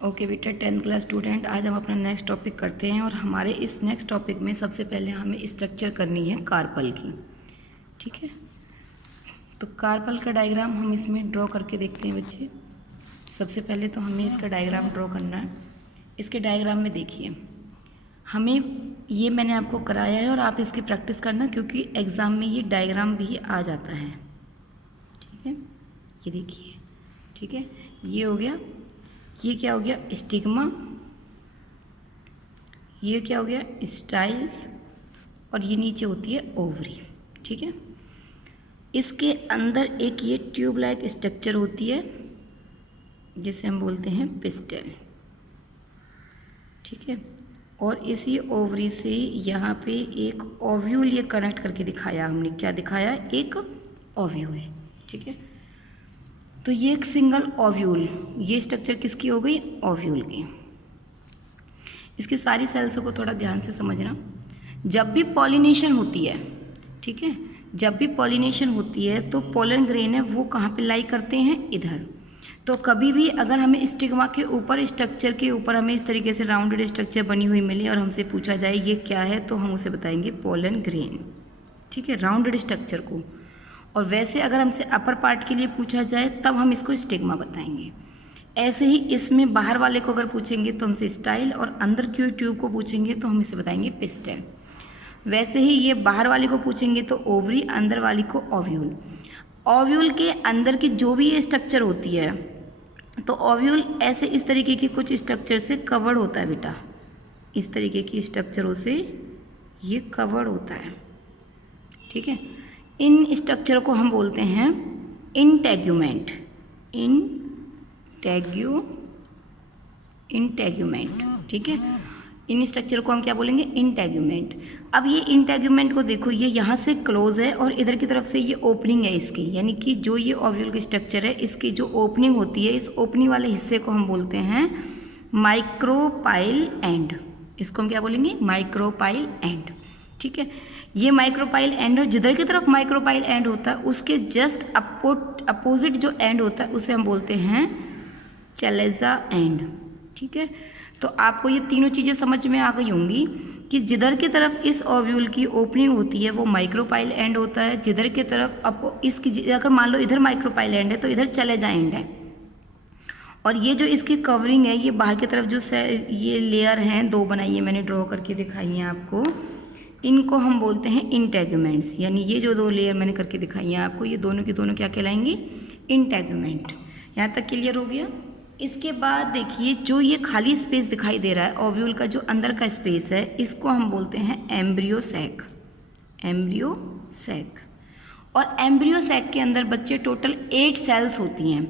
Okay बेटा, 10th class student, आज हम अपना नेक्स्ट टॉपिक करते हैं। और हमारे इस नेक्स्ट टॉपिक में सबसे पहले हमें स्ट्रक्चर करनी है कार्पल की। ठीक है, तो कार्पल का डायग्राम हम इसमें ड्रॉ करके देखते हैं बच्चे। सबसे पहले तो हमें इसका डायग्राम ड्रॉ करना है। इसके डायग्राम में देखिए, हमें ये मैंने आपको कराया है और आप इसकी प्रैक्टिस करना, क्योंकि एग्ज़ाम में ये डायग्राम भी आ जाता है। ठीक है, ये देखिए। ठीक है, ये हो गया। ये क्या हो गया? स्टिग्मा। ये क्या हो गया? स्टाइल। और ये नीचे होती है ओवरी। ठीक है, इसके अंदर एक ये ट्यूब लाइक स्ट्रक्चर होती है जिसे हम बोलते हैं पिस्टल। ठीक है, और इसी ओवरी से यहाँ पे एक ओव्यूल ये कनेक्ट करके दिखाया हमने। क्या दिखाया? एक ओव्यूल। ठीक है, तो ये एक सिंगल ओव्यूल, ये स्ट्रक्चर किसकी हो गई? ओव्यूल की। इसकी सारी सेल्सों को थोड़ा ध्यान से समझना। जब भी पॉलिनेशन होती है, ठीक है, जब भी पॉलिनेशन होती है तो पोलन ग्रेन है वो कहाँ पे लाई करते हैं? इधर। तो कभी भी अगर हमें स्टिग्मा के ऊपर, स्ट्रक्चर के ऊपर हमें इस तरीके से राउंडेड स्ट्रक्चर बनी हुई मिले और हमसे पूछा जाए ये क्या है, तो हम उसे बताएंगे पोलन ग्रेन। ठीक है, राउंडेड स्ट्रक्चर को। और वैसे अगर हमसे अपर पार्ट के लिए पूछा जाए तब हम इसको स्टिग्मा बताएंगे। ऐसे ही इसमें बाहर वाले को अगर पूछेंगे तो हमसे स्टाइल, और अंदर की ट्यूब को पूछेंगे तो हम इसे बताएंगे पिस्टल। वैसे ही ये बाहर वाले को पूछेंगे तो ओवरी, अंदर वाली को ओव्यूल। ओव्यूल के अंदर की जो भी ये स्ट्रक्चर होती है, तो ओव्यूल ऐसे इस तरीके की कुछ स्ट्रक्चर से कवर्ड होता है बेटा। इस तरीके की स्ट्रक्चरों से ये कवर्ड होता है। ठीक है, इन स्ट्रक्चर को हम बोलते हैं इंटेग्यूमेंट। इंटेग्यूमेंट। ठीक है, इन स्ट्रक्चर को हम क्या बोलेंगे? इंटेग्यूमेंट। अब ये इंटेग्यूमेंट को देखो, ये यहाँ से क्लोज है और इधर की तरफ से ये ओपनिंग है इसकी, यानी कि जो ये ओव्यूल की स्ट्रक्चर है इसकी जो ओपनिंग होती है, इस ओपनिंग वाले हिस्से को हम बोलते हैं माइक्रोपाइल एंड। इसको हम क्या बोलेंगे? Micropyle and. ठीक है, ये माइक्रोपाइल एंड, और जिधर की तरफ माइक्रोपाइल एंड होता है उसके जस्ट अपोजिट जो एंड होता है उसे हम बोलते हैं चलेजा एंड। ठीक है, तो आपको ये तीनों चीज़ें समझ में आ गई होंगी कि जिधर की तरफ इस ओव्यूल की ओपनिंग होती है वो माइक्रोपाइल एंड होता है, जिधर की तरफ इसकी अगर मान लो इधर माइक्रोपाइल एंड है तो इधर चलेजा एंड है। और ये जो इसकी कवरिंग है, ये बाहर की तरफ जो ये लेयर हैं, दो बनाई है मैंने, ड्रॉ करके दिखाई हैं आपको, इनको हम बोलते हैं इंटेग्यूमेंट्स। यानी ये जो दो लेयर मैंने करके दिखाई हैं आपको, ये दोनों की दोनों क्या कहलाएंगी? इंटेग्यूमेंट। यहाँ तक क्लियर हो गया? इसके बाद देखिए, जो ये खाली स्पेस दिखाई दे रहा है ओव्यूल का, जो अंदर का स्पेस है, इसको हम बोलते हैं एम्ब्रियो सैक। Embryo sac. और एम्ब्रियो सैक के अंदर बच्चे टोटल 8 सेल्स होती हैं।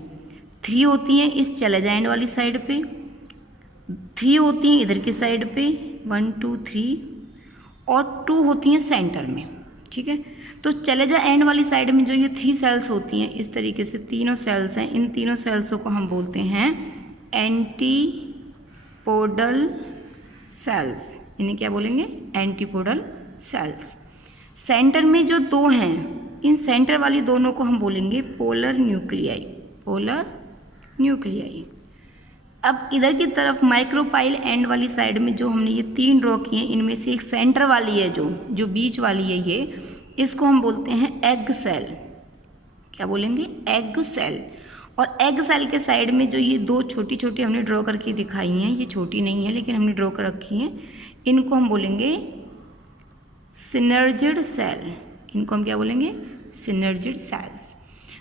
3 होती हैं इस चलेजा एंड वाली साइड पे, 3 होती हैं इधर की साइड पे, 1 2 3, और 2 होती हैं सेंटर में। ठीक है, तो चलेजा एंड वाली साइड में जो ये 3 सेल्स होती हैं, इस तरीके से तीनों सेल्स हैं, इन तीनों सेल्सों को हम बोलते हैं एंटीपोडल सेल्स। इन्हें क्या बोलेंगे? Antipodal cells. सेंटर में जो 2 हैं, इन सेंटर वाली दोनों को हम बोलेंगे पोलर न्यूक्लियाई। Polar nuclei. अब इधर की तरफ माइक्रोपाइल एंड वाली साइड में जो हमने ये 3 ड्रॉ किए हैं, इनमें से एक सेंटर वाली है, जो बीच वाली है, ये इसको हम बोलते हैं एग सेल। क्या बोलेंगे? Egg cell. और एग सेल के साइड में जो ये 2 छोटी छोटी हमने ड्रॉ करके दिखाई हैं, ये छोटी नहीं है लेकिन हमने ड्रॉ कर रखी हैं, इनको हम बोलेंगे सिनर्जिड सेल। इनको हम क्या बोलेंगे? Synergid cells.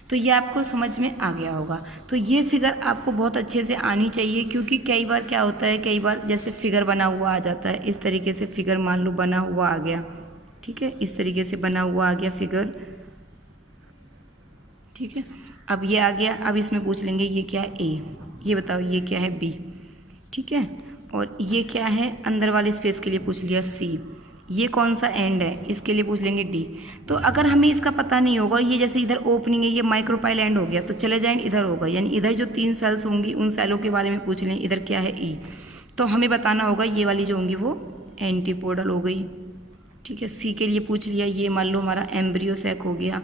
तो ये आपको समझ में आ गया होगा। तो ये फिगर आपको बहुत अच्छे से आनी चाहिए, क्योंकि कई बार क्या होता है, कई बार जैसे फिगर बना हुआ आ जाता है, इस तरीके से फिगर मान लो बना हुआ आ गया। ठीक है, इस तरीके से बना हुआ आ गया फिगर। ठीक है, अब ये आ गया। अब इसमें पूछ लेंगे ये क्या है? ए। ये बताओ ये क्या है? बी। ठीक है, और ये क्या है? अंदर वाले स्पेस के लिए पूछ लिया सी। ये कौन सा एंड है? इसके लिए पूछ लेंगे डी। तो अगर हमें इसका पता नहीं होगा और ये जैसे इधर ओपनिंग है, ये माइक्रोपाइल एंड हो गया, तो चले जाएंगे इधर होगा, यानी इधर जो 3 सेल्स होंगी उन सेलों के बारे में पूछ लें, इधर क्या है? ई। तो हमें बताना होगा ये वाली जो होंगी वो एंटीपोडल हो गई। ठीक है, सी के लिए पूछ लिया, ये मान लो हमारा एम्ब्रियो सैक हो गया,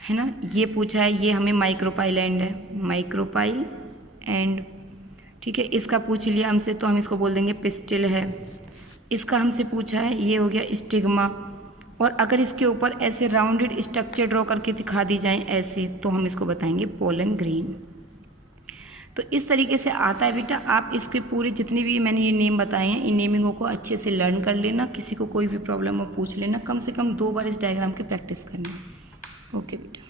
है ना। ये पूछा है, ये हमें माइक्रोपाइल एंड है, माइक्रोपाइल एंड। ठीक है। इसका पूछ लिया हमसे तो हम इसको बोल देंगे पिस्टिल है। इसका हमसे पूछा है, ये हो गया स्टिग्मा। और अगर इसके ऊपर ऐसे राउंडेड स्ट्रक्चर ड्रॉ करके दिखा दी जाए ऐसे, तो हम इसको बताएंगे पोलन ग्रेन। तो इस तरीके से आता है बेटा। आप इसके पूरे जितने भी मैंने ये नेम बताए हैं, इन नेमिंगों को अच्छे से लर्न कर लेना। किसी को कोई भी प्रॉब्लम हो पूछ लेना, कम से कम 2 बार इस डायग्राम की प्रैक्टिस करना। ओके बेटा।